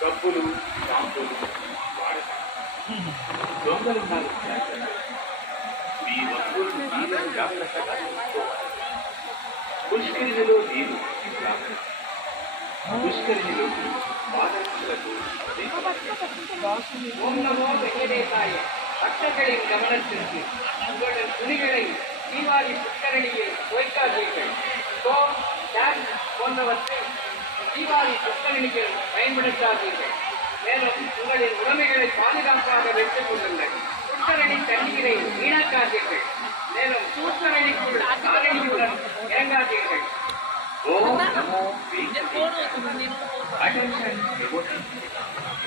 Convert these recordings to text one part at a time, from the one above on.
డబ్బులు షాంపులు దొంగలున్నారు. మీ వస్తువులను మీరే జాగ్రత్తగా చూసుకోవాలి. పుష్కరిణిలో నీరు పుష్కరిణిలోకి పాదరక్షలకు ஓம் நமோ வெங்கடேசாய. பக்தர்களின் கவனத்திற்கு உங்களது துணிகளை தீபாவளி புஷ்கரணியில் துவைக்காதீர்கள். சோப், டாக்ஸ் போன்றவற்றை தீபாவளி புஷ்கரணியில் பயன்படுத்தாதீர்கள். மேலும் உங்களின் உடைமைகளை பாதுகாப்பாக வைத்துக் கொள்ளுங்கள். புஷ்கரணி தண்ணீரை வீணாக்காதீர்கள். மேலும் புஷ்கரணிக்குள் காலணியுடன் இறங்காதீர்கள். Om Namo Venkatesaya. Attention devotees.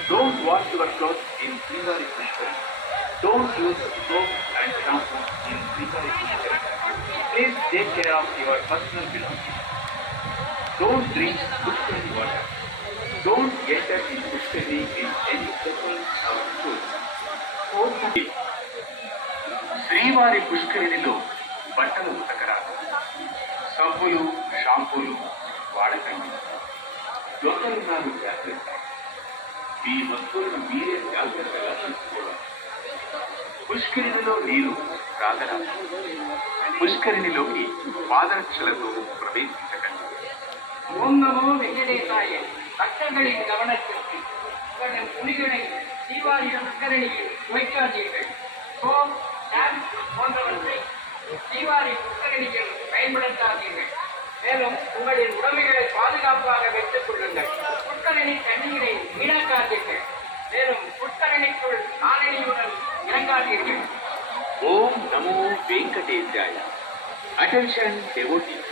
Don't wash your clothes in Srivali Pushkar. Don't use soap and shampoo in Srivali Pushkar. Please take care of your personal belongings. Don't drink Pushkarani water. Don't enter in Pushkarani in any vessels or food. శ్రీవారి పుష్కరిణిలో బట్టలు ఉతకరాదు. సబ్బులు షాంపూలు వాడకండి. దొంగలున్నారు జాగ్రత్త. మీ వస్తువులను మీరే జాగ్రత్తగా చూసుకోవాలి. పుష్కరిణిలో నీరు రాగరాదు. పుష్కరిణిలోకి పాదరక్షలతో ప్రవేశించకండి. ஓம் நமோ வெங்கடேசாய. பக்தர்களின் கவனத்திற்கு உங்களது துணிகளை தீபாவளி புஷ்கரணியில் துவைக்காதீர்கள். சோப், டாக்ஸ் போன்றவற்றை தீபாவளி புஷ்கரணியில் பயன்படுத்தாதீர்கள். மேலும் உங்களின் உடைமைகளை பாதுகாப்பாக வைத்துக் கொள்ளுங்கள். புஷ்கரணி தண்ணீரை வீணாக்காதீர்கள். மேலும் புஷ்கரணிக்குள் காலணியுடன் இறங்காதீர்கள். Om Namo Venkatesaya. Attention devotees.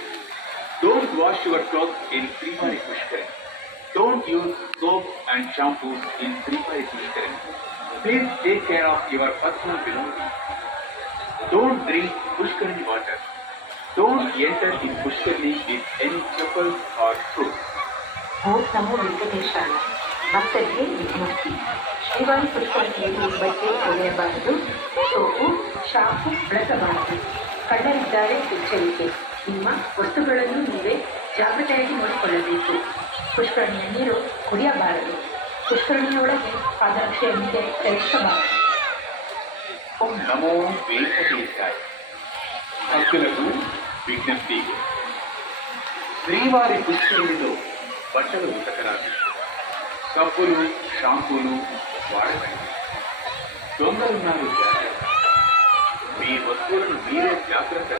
Don't wash your clothes in Srivali Pushkar. Don't use soap and shampoos in Srivali Pushkar. Please take care of your personal belongings. Don't drink Pushkarani water. Don't enter in Pushkarani with any chappals or shoes. ಓಂ ನಮೋ ವೆಂಕಟೇಶಾಯ. ಭಕ್ತರಿಗೆ ವಿಜ್ಞಪ್ತಿ. ಶ್ರೀವಾರಿ ಪುಷ್ಕರಣಿಯಲ್ಲಿ ಬಟ್ಟೆ ತೊಳೆಯಬಾರದು. Soap shampoo ಬಳಸಬಾರದು. ಕಳ್ಳರಿದ್ದಾರೆ ಎಚ್ಚರಿಕೆ. ನಿಮ್ಮ ವಸ್ತುಗಳನ್ನು ನೀವೇ ಜಾಗ್ರತೆಯಾಗಿ ನೋಡಿಕೊಳ್ಳಬೇಕು. ಪುಷ್ಕರಣಿಯ ನೀರು ಕುಡಿಯಬಾರದು. ಪುಷ್ಕರಣಿಯೊಳಗೆ ಪಾದರಕ್ಷೆಯೊಂದಿಗೆ ಧರಿಸಬಾರದು. ఓం నమో వెంకటేశాయ. భక్తులకు విజ్ఞప్తి. శ్రీవారి పుష్కరిణిలో బట్టలు ఉతకరాదు. సబ్బులు షాంపూలు వాడకండి. దొంగలున్నారు జాగ్రత్త. మీ వస్తువులను మీరే జాగ్రత్త